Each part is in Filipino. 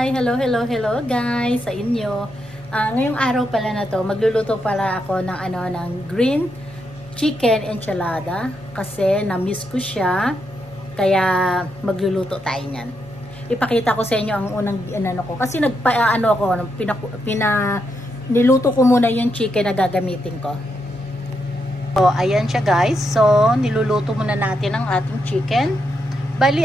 Hi! Hello guys sa inyo. Ngayong araw pala na to, magluluto pala ako ng green chicken enchilada kasi na-miss ko siya. Kaya magluluto tayo niyan. Ipakita ko sa inyo ang unang ko kasi niluto ko muna yung chicken na gagamitin ko. So, ayan siya guys. So, niluluto muna natin ang ating chicken. Bali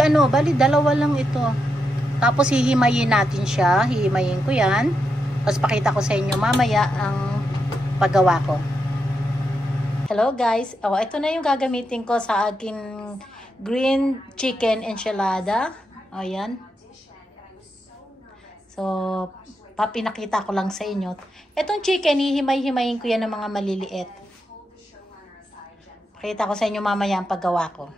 dalawa lang ito. Tapos hihimayin natin siya. Hihimayin ko yan. Tapos pakita ko sa inyo mamaya ang paggawa ko. Hello guys. Ito na yung gagamitin ko sa aking green chicken enchilada. Ayan. So, papinakita ko lang sa inyo. Itong chicken, hihimay-himayin ko yan ng mga maliliit. Pakita ko sa inyo mamaya ang paggawa ko.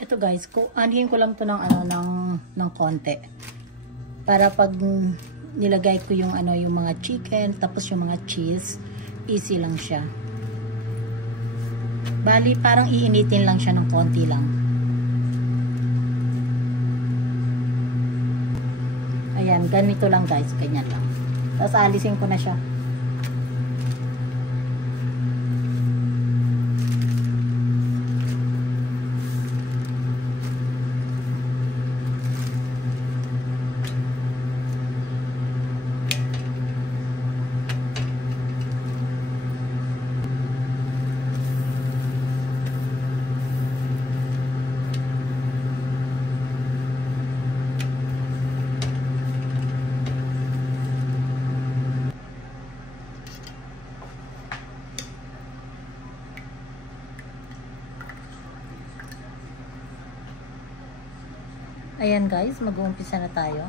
Ito guys, anihin ko lang to ng konti. Para pag nilagay ko yung mga chicken, tapos yung mga cheese, easy lang siya. Bali, parang iinitin lang siya ng konti lang. Ayan, ganito lang guys, ganyan lang. Tapos alisin ko na siya. Ayan guys, mag-uumpisa na tayo.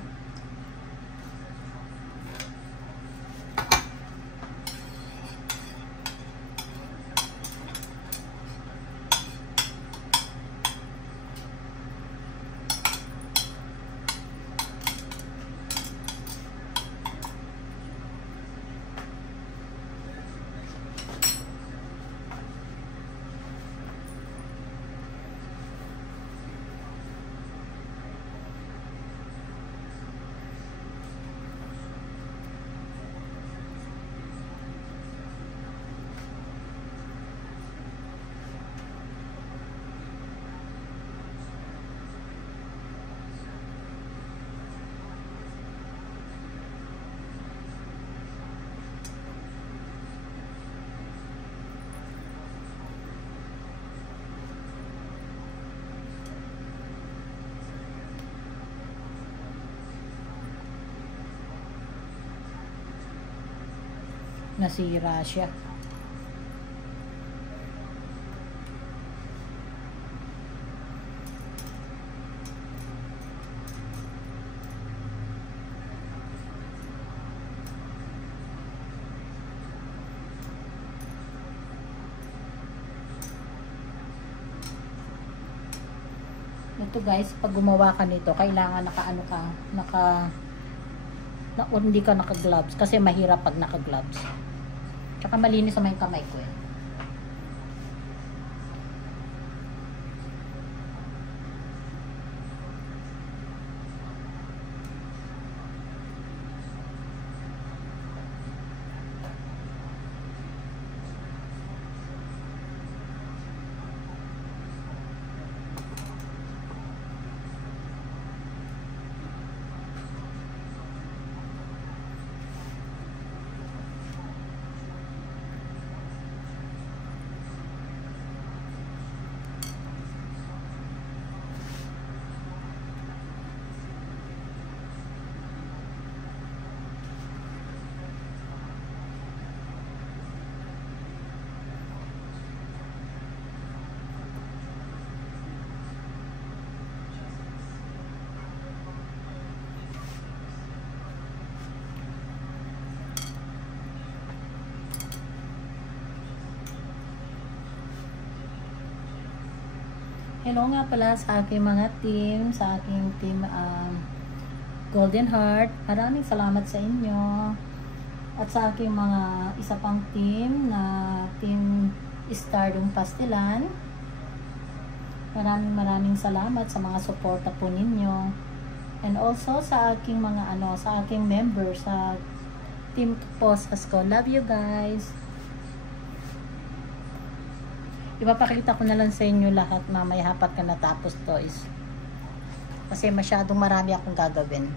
Nasira siya. ito guys, pag gumawa ka nito, kailangan hindi ka naka-gloves kasi mahirap pag naka-gloves. Tsaka malinis naman yung kamay ko eh. Hello nga pala sa aking mga team, sa aking team Golden Heart. Maraming salamat sa inyo. At sa aking mga isa pang team na Team Stardom Pastilan. Maraming salamat sa mga suporta po ninyo. And also sa aking mga sa aking members sa Team Posas ko. Love you guys. Ipapakita ko na lang sa inyo lahat mamaya hapat ka natapos to is. Kasi masyadong marami akong gagawin.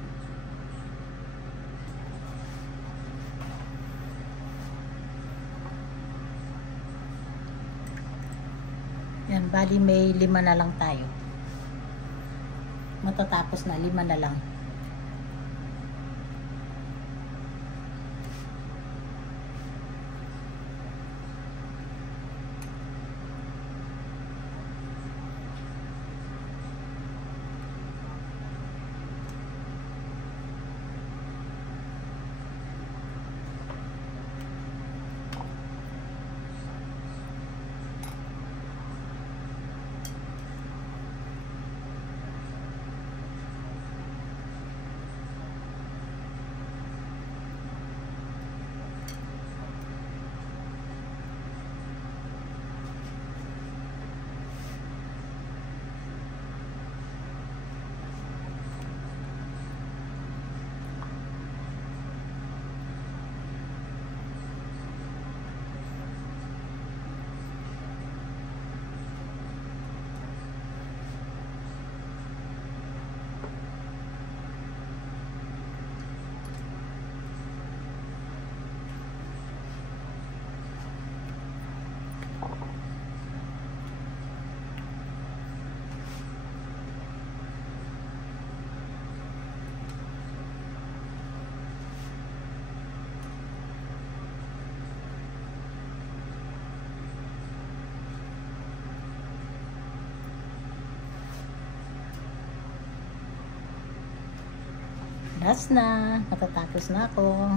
Yan, bali may 5 na lang tayo. Matatapos na, 5 na lang. Last na, matatapos na ako.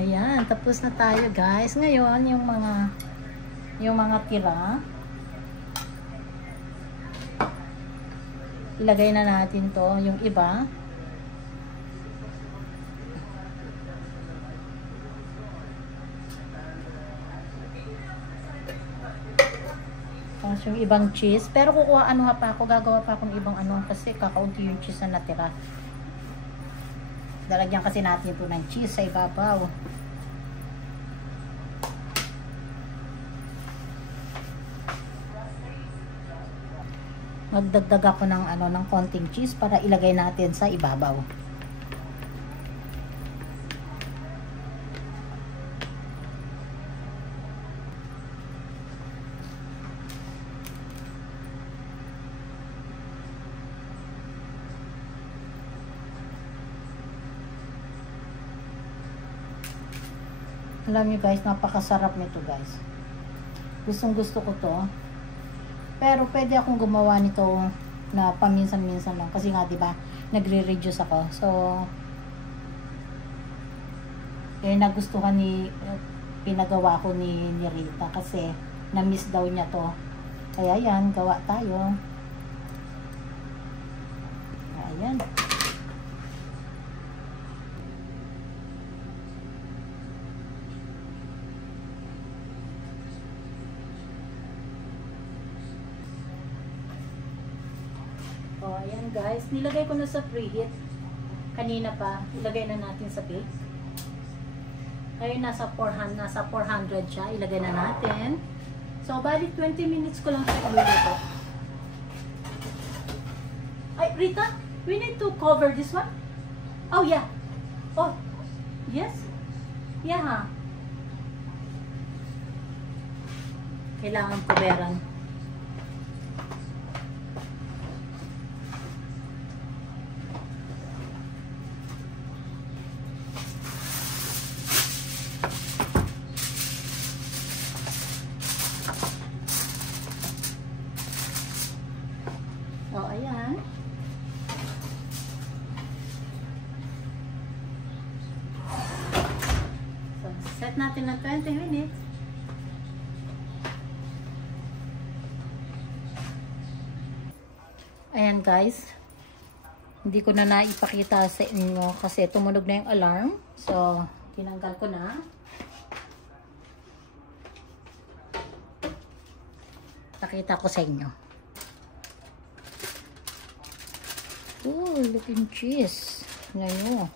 Ayan, tapos na tayo guys. Ngayon, yung mga tira, ilagay na natin to, yung iba. Tapos yung ibang cheese. Pero kukuha gagawa pa akong ibang kasi kakaunti yung cheese na natira. Lalagyan kasi natin ito ng cheese sa ibabaw. Magdagdag ako ng konting cheese para ilagay natin sa ibabaw. Alam niyo guys, napakasarap nito guys. Gustong gusto ko to. Pero pwede akong gumawa nito na paminsan-minsan lang. Kasi nga diba, nagre-reduce ako. So, nagustuhan pinagawa ko ni Rita. Kasi, na-miss daw niya to. Kaya yan, gawa tayo. Ayan. Oh, ayan guys. Nilagay ko na sa preheat. Kanina pa. Ilagay na natin sa bake. Ngayon nasa 400 siya. Ilagay na natin. So, bali 20 minutes ko lang siya iluluto. Ay, Rita, we need to cover this one. Oh, yeah. Oh, yes. Yeah, ha. Kailangan coveran. Oh, ayan. So, set natin ng 20 minutes. Ayan guys. Hindi ko na naipakita sa inyo kasi tumunog na yung alarm. So, tinanggal ko na. Pakita ko sa inyo. Oh, look at cheese. Ngayon.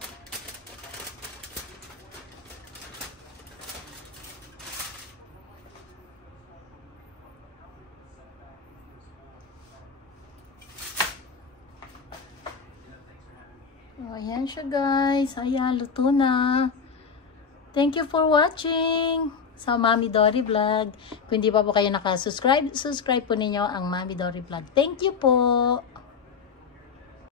Oh, ayan siya guys. Ayan, luto na. Thank you for watching sa Mami Dory Vlog. Kung hindi pa po kayo nakasubscribe, subscribe po ninyo ang Mami Dory Vlog. Thank you po.